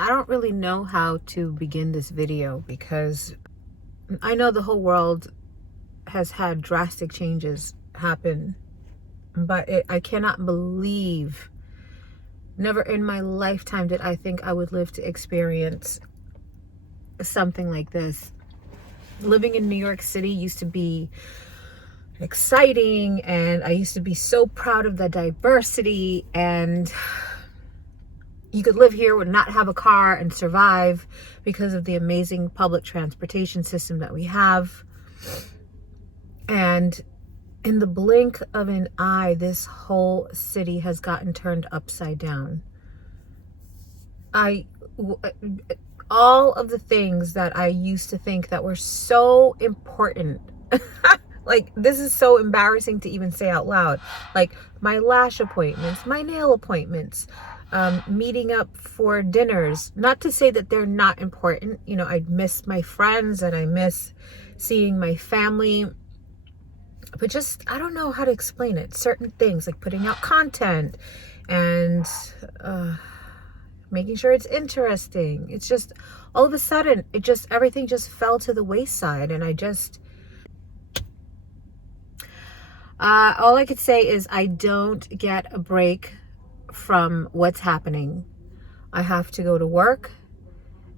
I don't really know how to begin this video because I know the whole world has had drastic changes happen, but I cannot believe, never in my lifetime did I think I would live to experience something like this. Living in New York City used to be exciting, and I used to be so proud of the diversity, and you could live here and not have a car and survive because of the amazing public transportation system that we have. And in the blink of an eye, this whole city has gotten turned upside down. All of the things that I used to think that were so important, like, this is so embarrassing to even say out loud, like my lash appointments, my nail appointments, meeting up for dinners. Not to say that they're not important. You know, I miss my friends and I miss seeing my family, but just, I don't know how to explain it. Certain things like putting out content and making sure it's interesting. It's just, all of a sudden, everything just fell to the wayside. And all I could say is I don't get a break from what's happening. I have to go to work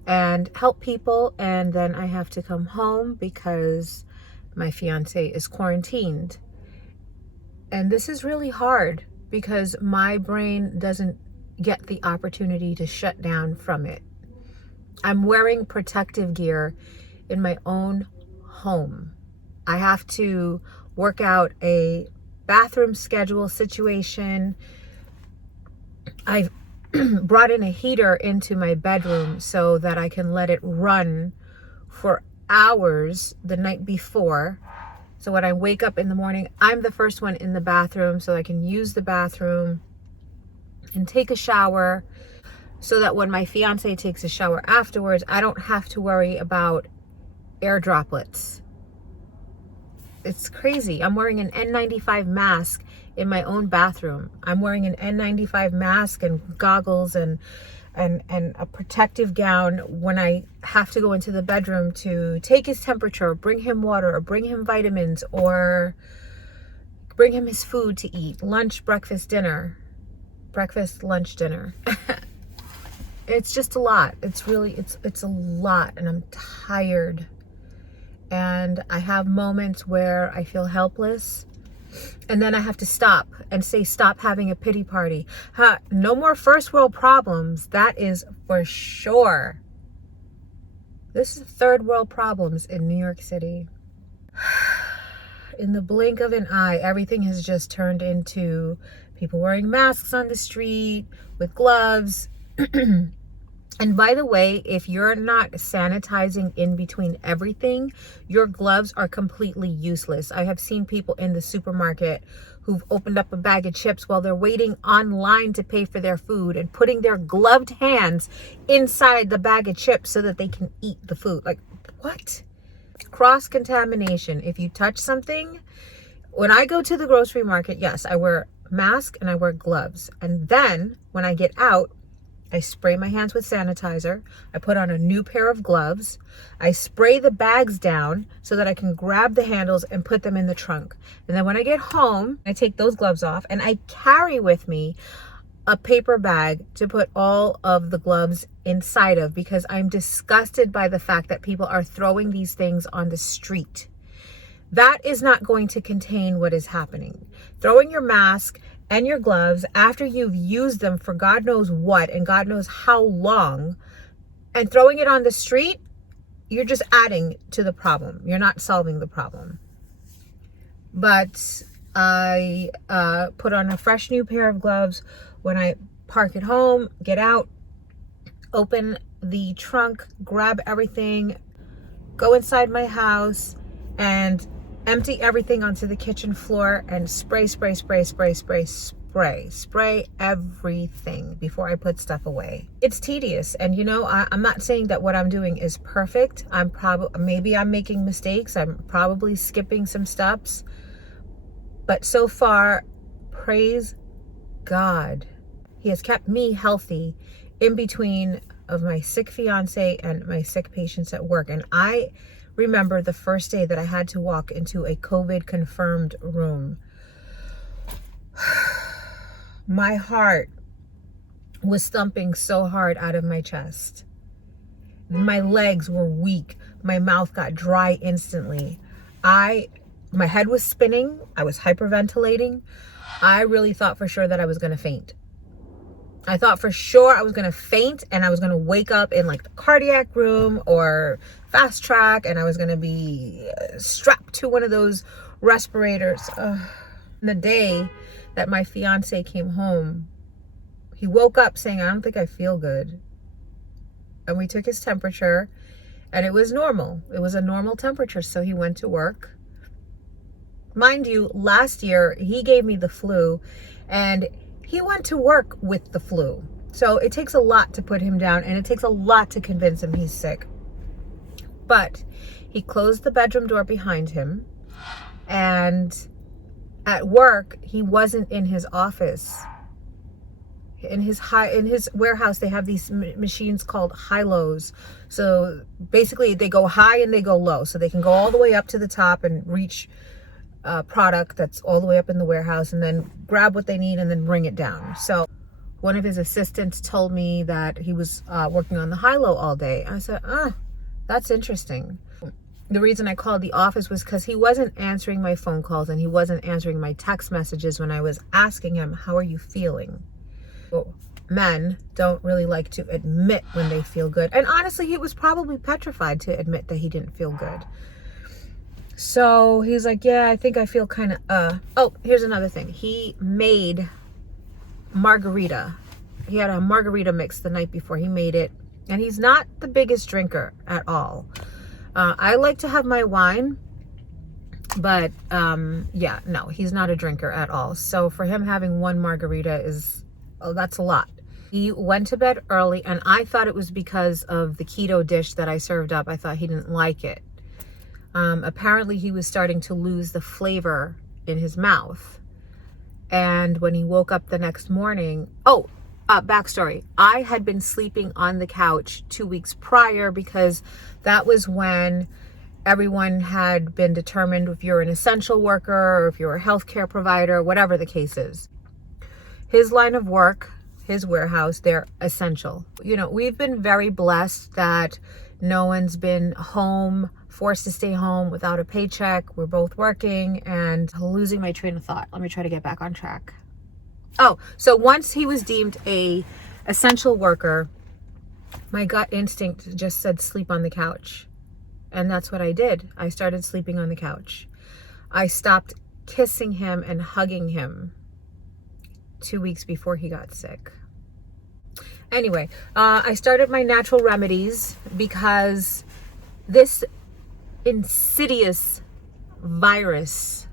and help people, and then I have to come home because my fiance is quarantined. And this is really hard because my brain doesn't get the opportunity to shut down from it. I'm wearing protective gear in my own home. I have to work out a bathroom schedule situation. I've brought in a heater into my bedroom so that I can let it run for hours the night before. So when I wake up in the morning, I'm the first one in the bathroom so I can use the bathroom and take a shower, so that when my fiance takes a shower afterwards, I don't have to worry about air droplets. It's crazy. I'm wearing an N95 mask in my own bathroom. I'm wearing an N95 mask and goggles and a protective gown when I have to go into the bedroom to take his temperature, or bring him water, or bring him vitamins, or bring him his food to eat. Lunch, breakfast, dinner. Breakfast, lunch, dinner. It's just a lot. It's a lot, and I'm tired. And I have moments where I feel helpless, and then I have to stop and say, stop having a pity party. No more first world problems. That is for sure. This is third world problems in New York City. In the blink of an eye, everything has just turned into people wearing masks on the street with gloves. And by the way, if you're not sanitizing in between everything, your gloves are completely useless. I have seen people in the supermarket who've opened up a bag of chips while they're waiting online to pay for their food and putting their gloved hands inside the bag of chips so that they can eat the food. Like, what? Cross-contamination. If you touch something, when I go to the grocery market, yes, I wear a mask and I wear gloves. And then when I get out, I spray my hands with sanitizer. I put on a new pair of gloves. I spray the bags down so that I can grab the handles and put them in the trunk. And then when I get home, I take those gloves off and I carry with me a paper bag to put all of the gloves inside of, because I'm disgusted by the fact that people are throwing these things on the street. That is not going to contain what is happening. Throwing your mask and your gloves after you've used them for God knows what and God knows how long, and throwing it on the street, you're just adding to the problem. You're not solving the problem. But I put on a fresh new pair of gloves when I park at home, get out, open the trunk, grab everything, go inside my house, and empty everything onto the kitchen floor and spray everything before I put stuff away. It's tedious, and you know, I'm not saying that what I'm doing is perfect. Maybe I'm making mistakes. I'm probably skipping some steps, but so far, praise God, He has kept me healthy in between of my sick fiance and my sick patients at work. And I remember the first day that I had to walk into a COVID confirmed room. My heart was thumping so hard out of my chest. My legs were weak. My mouth got dry instantly. My head was spinning. I was hyperventilating. I really thought for sure that I was going to faint. I thought for sure I was going to faint, and I was going to wake up in like the cardiac room or fast track, and I was going to be strapped to one of those respirators. The day that my fiance came home, he woke up saying, I don't think I feel good. And we took his temperature, and it was normal. It was a normal temperature. So he went to work. Mind you, last year he gave me the flu, and he went to work with the flu. So it takes a lot to put him down, and it takes a lot to convince him he's sick. But he closed the bedroom door behind him, and at work, he wasn't in his office. In his warehouse, they have these machines called high-lows. So basically, they go high and they go low. So they can go all the way up to the top and reach product that's all the way up in the warehouse, and then grab what they need and then bring it down. So one of his assistants told me that he was working on the high-low all day. I said, that's interesting. The reason I called the office was because he wasn't answering my phone calls, and he wasn't answering my text messages when I was asking him, how are you feeling? Men don't really like to admit when they feel good. And honestly, he was probably petrified to admit that he didn't feel good. So he's like, yeah, I think I feel kind of, Oh, here's another thing. He made margarita. He had a margarita mix the night before. He made it. And he's not the biggest drinker at all. I like to have my wine. But yeah, no, he's not a drinker at all. So for him, having one margarita that's a lot. He went to bed early, and I thought it was because of the keto dish that I served up. I thought he didn't like it. Apparently he was starting to lose the flavor in his mouth. And when he woke up the next morning, backstory. I had been sleeping on the couch 2 weeks prior because that was when everyone had been determined if you're an essential worker or if you're a healthcare provider, whatever the case is. His line of work, his warehouse, they're essential. You know, we've been very blessed that no one's been home, forced to stay home without a paycheck. We're both working, and losing my train of thought. Let me try to get back on track. So once he was deemed a essential worker, my gut instinct just said sleep on the couch. And that's what I did. I started sleeping on the couch. I stopped kissing him and hugging him 2 weeks before he got sick. Anyway, I started my natural remedies because this insidious virus,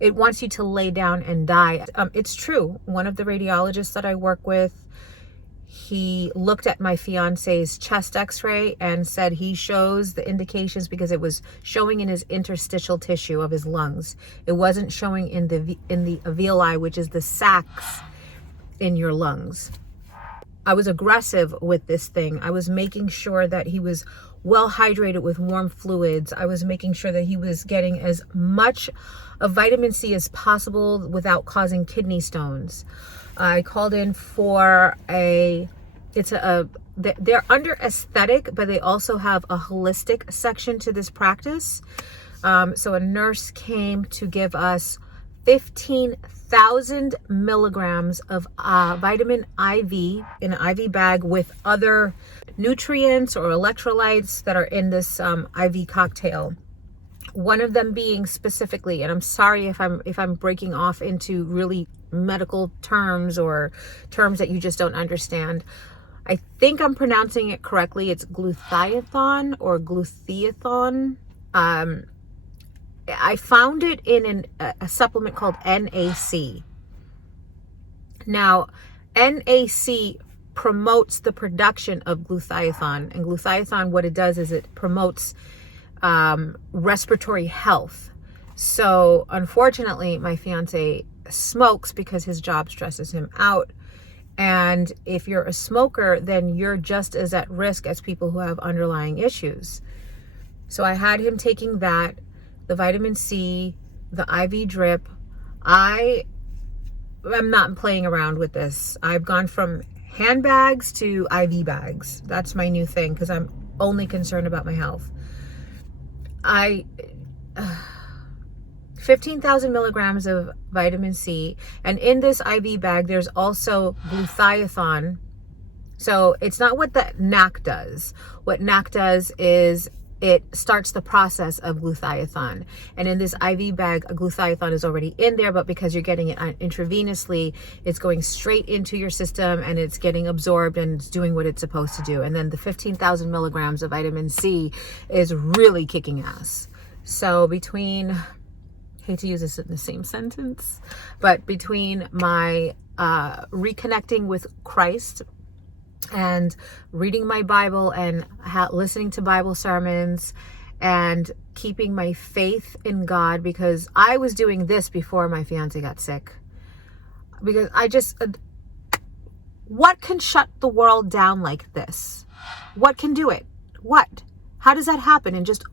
it wants you to lay down and die. It's true. One of the radiologists that I work with, he looked at my fiance's chest x-ray and said he shows the indications because it was showing in his interstitial tissue of his lungs. It wasn't showing in the alveoli, which is the sacs in your lungs. I was aggressive with this thing. I was making sure that he was well hydrated with warm fluids. I was making sure that he was getting as much of vitamin C as possible without causing kidney stones. I called in for they're under aesthetic, but they also have a holistic section to this practice. So a nurse came to give us 15,000 milligrams of vitamin IV in an IV bag with other nutrients or electrolytes that are in this IV cocktail. One of them being specifically, and I'm sorry if I'm breaking off into really medical terms or terms that you just don't understand. I think I'm pronouncing it correctly. It's glutathione or glutathione. I found it in a supplement called NAC. Now, NAC promotes the production of glutathione. And glutathione, what it does is it promotes respiratory health. So, unfortunately, my fiance smokes because his job stresses him out. And if you're a smoker, then you're just as at risk as people who have underlying issues. So I had him taking that, the vitamin C, the IV drip. I am not playing around with this. I've gone from handbags to IV bags. That's my new thing because I'm only concerned about my health. 15,000 milligrams of vitamin C. And in this IV bag, there's also glutathione. So it's not what the NAC does. What NAC does is it starts the process of glutathione. And in this IV bag, glutathione is already in there, but because you're getting it intravenously, it's going straight into your system and it's getting absorbed and it's doing what it's supposed to do. And then the 15,000 milligrams of vitamin C is really kicking ass. So between, hate to use this in the same sentence, but between my reconnecting with Christ and reading my Bible and listening to Bible sermons and keeping my faith in God, because I was doing this before my fiance got sick. Because I just, what can shut the world down like this? What can do it? What? How does that happen in just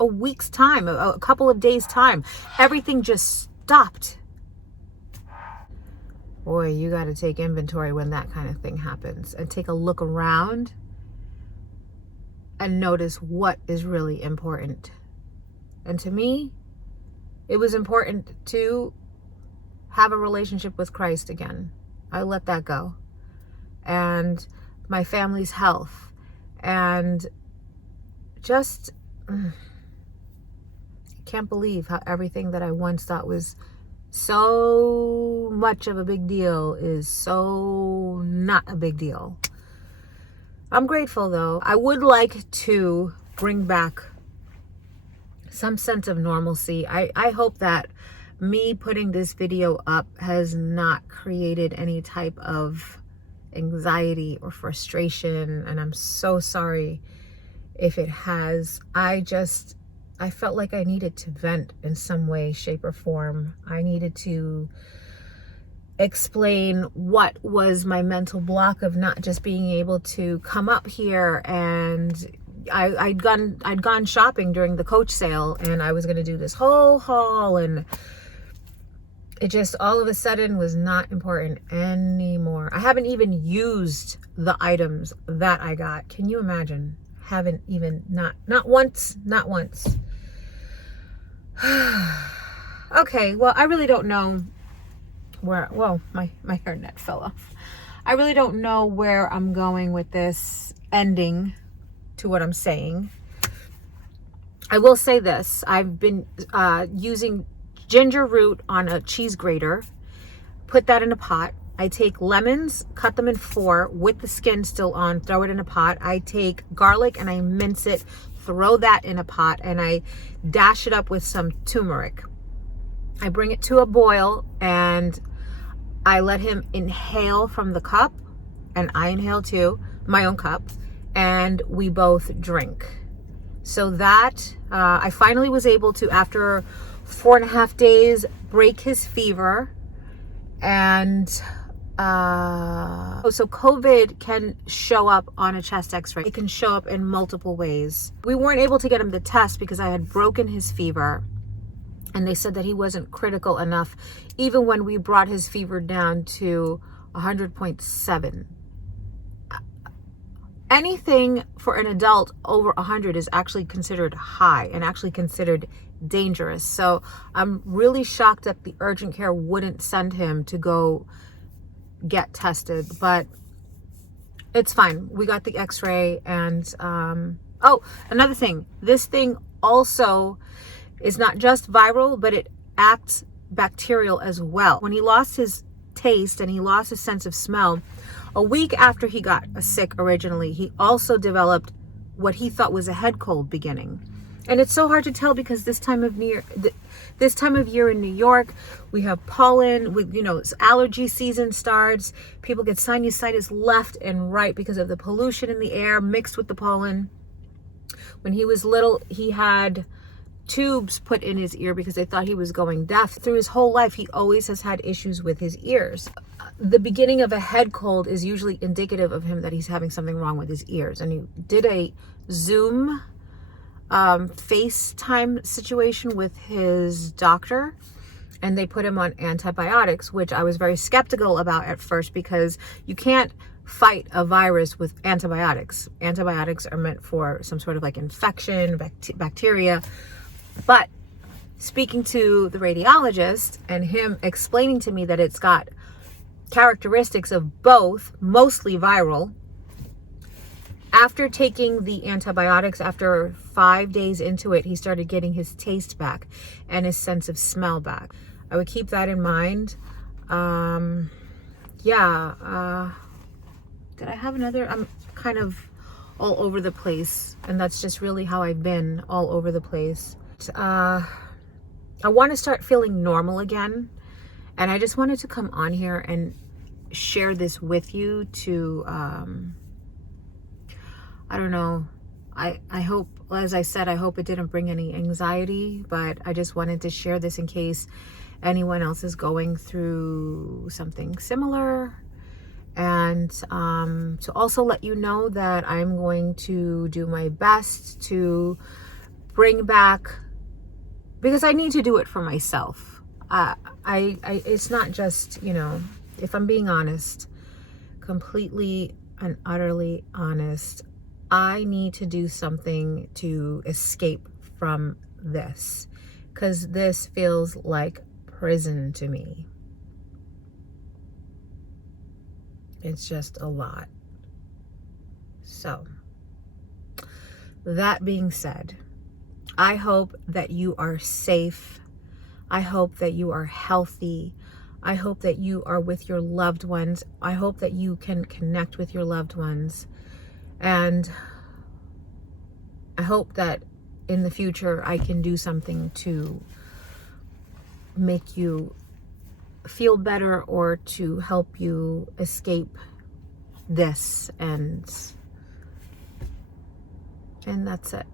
a week's time, a couple of days' time? Everything just stopped. Boy, you got to take inventory when that kind of thing happens and take a look around and notice what is really important. And to me, it was important to have a relationship with Christ again. I let that go. And my family's health. And just, I can't believe how everything that I once thought was so much of a big deal is so not a big deal. I'm grateful though. I would like to bring back some sense of normalcy. I hope that me putting this video up has not created any type of anxiety or frustration, and I'm so sorry if it has. I felt like I needed to vent in some way, shape, or form. I needed to explain what was my mental block of not just being able to come up here. And I'd gone shopping during the Coach sale, and I was going to do this whole haul, and it just all of a sudden was not important anymore. I haven't even used the items that I got. Can you imagine? Haven't even, not once. Okay, well, I really don't know where, whoa, my hairnet fell off. I really don't know where I'm going with this ending to what I'm saying. I will say this. I've been using ginger root on a cheese grater. Put that in a pot. I take lemons, cut them in 4 with the skin still on, throw it in a pot. I take garlic and I mince it, throw that in a pot, and I dash it up with some turmeric. I bring it to a boil and I let him inhale from the cup, and I inhale too, my own cup, and we both drink. So that I finally was able to, after 4.5 days, break his fever. And so COVID can show up on a chest x-ray. It can show up in multiple ways. We weren't able to get him the test because I had broken his fever, and they said that he wasn't critical enough even when we brought his fever down to 100.7. Anything for an adult over 100 is actually considered high and actually considered dangerous. So I'm really shocked that the urgent care wouldn't send him to go get tested, but it's fine. We got the x-ray. And oh, another thing, this thing also is not just viral, but it acts bacterial as well. When he lost his taste and he lost his sense of smell, a week after he got sick originally, he also developed what he thought was a head cold beginning. And it's so hard to tell because this time of year in New York, we have pollen, allergy season starts. People get sinusitis left and right because of the pollution in the air mixed with the pollen. When he was little, he had tubes put in his ear because they thought he was going deaf. Through his whole life, he always has had issues with his ears. the beginning of a head cold is usually indicative of him that he's having something wrong with his ears. And he did a Zoom FaceTime situation with his doctor, and they put him on antibiotics, which I was very skeptical about at first, because you can't fight a virus with antibiotics. Antibiotics are meant for some sort of like infection, bacteria. But speaking to the radiologist and him explaining to me that it's got characteristics of both, mostly viral, after taking the antibiotics, after 5 days into it, he started getting his taste back and his sense of smell back. I would keep that in mind. Did I have another? I'm kind of all over the place, and that's just really how I've been, all over the place. I want to start feeling normal again, and I just wanted to come on here and share this with you to, I don't know. I hope, as I said, I hope it didn't bring any anxiety, but I just wanted to share this in case anyone else is going through something similar. And to also let you know that I'm going to do my best to bring back, because I need to do it for myself. It's not just, if I'm being honest, completely and utterly honest, I need to do something to escape from this, because this feels like prison to me. It's just a lot. So, that being said, I hope that you are safe. I hope that you are healthy. I hope that you are with your loved ones. I hope that you can connect with your loved ones. And I hope that in the future I can do something to make you feel better, or to help you escape this. And that's it.